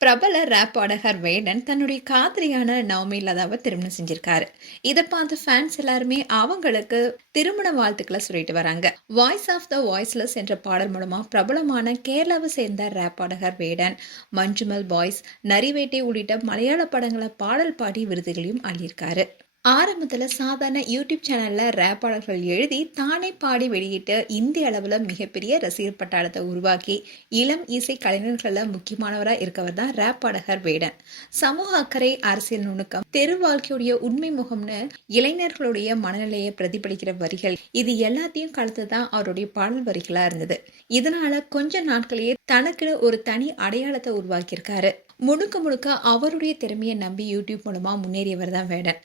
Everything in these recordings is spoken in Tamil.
பிரபல ரேப் பாடகர் வேடன் தன்னுடைய காதலியான நவமி லதாவை திருமணம் செஞ்சிருக்காரு. இதை பார்த்த ஃபேன்ஸ் எல்லாருமே அவங்களுக்கு திருமண வாழ்த்துக்களை சொல்லிட்டு வராங்க. வாய்ஸ் ஆஃப் த வாய்ஸ்லெஸ் என்ற பாடல் மூலமா பிரபலமான கேரளாவை சேர்ந்த ரேப் பாடகர் வேடன் மஞ்சுமல் பாய்ஸ், நரிவேட்டை உள்ளிட்ட மலையாள படங்களை பாடல் பாடி விருதுகளையும் அள்ளியிருக்காரு. ஆரம்பத்துல சாதாரண யூடியூப் சேனல்ல ரேப் பாடல்கள் எழுதி தானே பாடி வெளியிட்டு இந்திய அளவுல மிகப்பெரிய ரசிகர் பட்டாளத்தை உருவாக்கி இளம் இசை கலைஞர்கள முக்கியமானவரா இருக்கவர் தான் ரேப் பாடகர் வேடன். சமூக அக்கறை, அரசியல் நுணுக்கம், தெரு வாழ்க்கையுடைய உண்மை முகம்னு இளைஞர்களுடைய மனநிலையை பிரதிபலிக்கிற வரிகள், இது எல்லாத்தையும் கலந்துதான் அவருடைய பாடல் வரிகளா இருந்தது. இதனால கொஞ்ச நாட்களையே தனக்குன்னு ஒரு தனி அடையாளத்தை உருவாக்கியிருக்காரு. முழுக்க முழுக்க அவருடைய திறமையை நம்பி யூடியூப் மூலமா முன்னேறியவர் தான் வேடன்.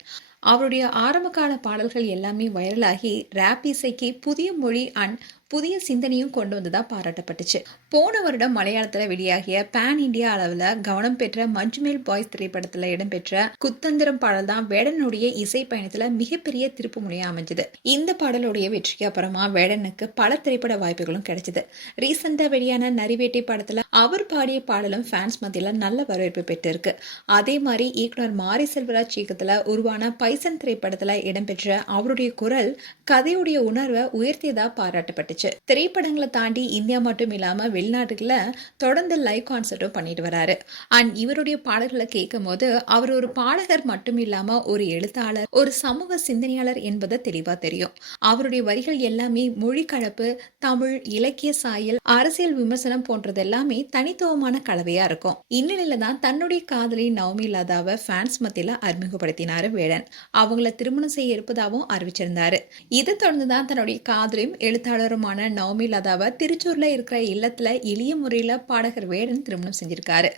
அவருடைய ஆரம்பகால பாடல்கள் எல்லாமே வைரலாகி ரேப் இசைக்கு புதிய மொழி அண்ட் புதிய சிந்தனையும் கொண்டு வந்ததா பாராட்டப்பட்டுச்சு. போன வருடம் மலையாளத்துல வெளியாகிய பேன் இந்தியா அளவுல கவனம் பெற்ற மஞ்சுமேல் பாய்ஸ் திரைப்படத்துல இடம்பெற்ற குத்தந்திரம் பாடல் தான் வேடனுடைய இசை பயணத்துல மிகப்பெரிய திருப்பு முனையா அமைஞ்சது. இந்த பாடலுடைய வெற்றிக்கு அப்புறமா வேடனுக்கு பல திரைப்பட வாய்ப்புகளும் கிடைச்சது. ரீசெண்டா வெளியான நரிவேட்டை படத்துல அவர் பாடிய பாடலும் ஃபேன்ஸ் மத்தியில நல்ல வரவேற்பு பெற்றிருக்கு. அதே மாதிரி இயக்குனர் மாரி செல்வராஜ் இயக்கத்துல உருவான பைசன் திரைப்படத்துல இடம்பெற்ற அவருடைய குரல் கதையுடைய உணர்வை உயர்த்தியதா பாராட்டப்பட்டுச்சு. திரைப்படங்களை தாண்டி இந்தியா மட்டும் இல்லாம வெளிநாட்டுல தொடர்ந்து லைவ் கான்சர்ட்டும் பண்ணிட்டு வராரு. அண்ட் இவருடைய பாடல்களை கேட்கும் போது அவர் ஒரு பாடகர் மட்டும் இல்லாம ஒரு எழுத்தாளர், ஒரு சமூக சிந்தனையாளர் என்பதை தெளிவா தெரியும். அவருடைய வரிகள் எல்லாமே மொழி கலப்பு, தமிழ், இலக்கிய சாயல், அரசியல் விமர்சனம் போன்றது எல்லாமே தனித்துவமான கலவையா இருக்கும். இந்நிலையில தான் தன்னுடைய காதலி நவமி லதாவை ஃபேன்ஸ் மத்தியில அறிமுகப்படுத்தினாரு வேடன். அவங்கள திருமணம் செய்ய இருப்பதாகவும் அறிவிச்சிருந்தாரு. இதை தொடர்ந்துதான் தன்னுடைய காதலியும் எழுத்தாளரும் நவமி லதாவை திருச்சூர்ல இருக்கிற இல்லத்துல எளிய முறையில பாடகர் வேடன் திருமணம் செஞ்சிருக்காரு.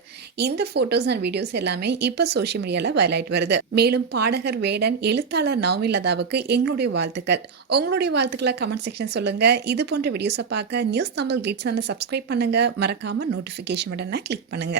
இந்த போட்டோஸ் அண்ட் வீடியோஸ் எல்லாமே இப்ப சோசியல் மீடியால வைரல் வருது. மேலும் பாடகர் வேடன், எழுத்தாளர் நவமி லதாவுக்கு எங்களுடைய வாழ்த்துக்கள். உங்களுடைய வாழ்த்துக்களை கமெண்ட் செக்ஷன் சொல்லுங்க. இது போன்ற வீடியோஸை பார்க்க நியூஸ் தமிழ் கிட்ஸ் சப்ஸ்கிரைப் பண்ணுங்க. மறக்காம நோட்டிபிகேஷன் பட்டனை கிளிக் பண்ணுங்க.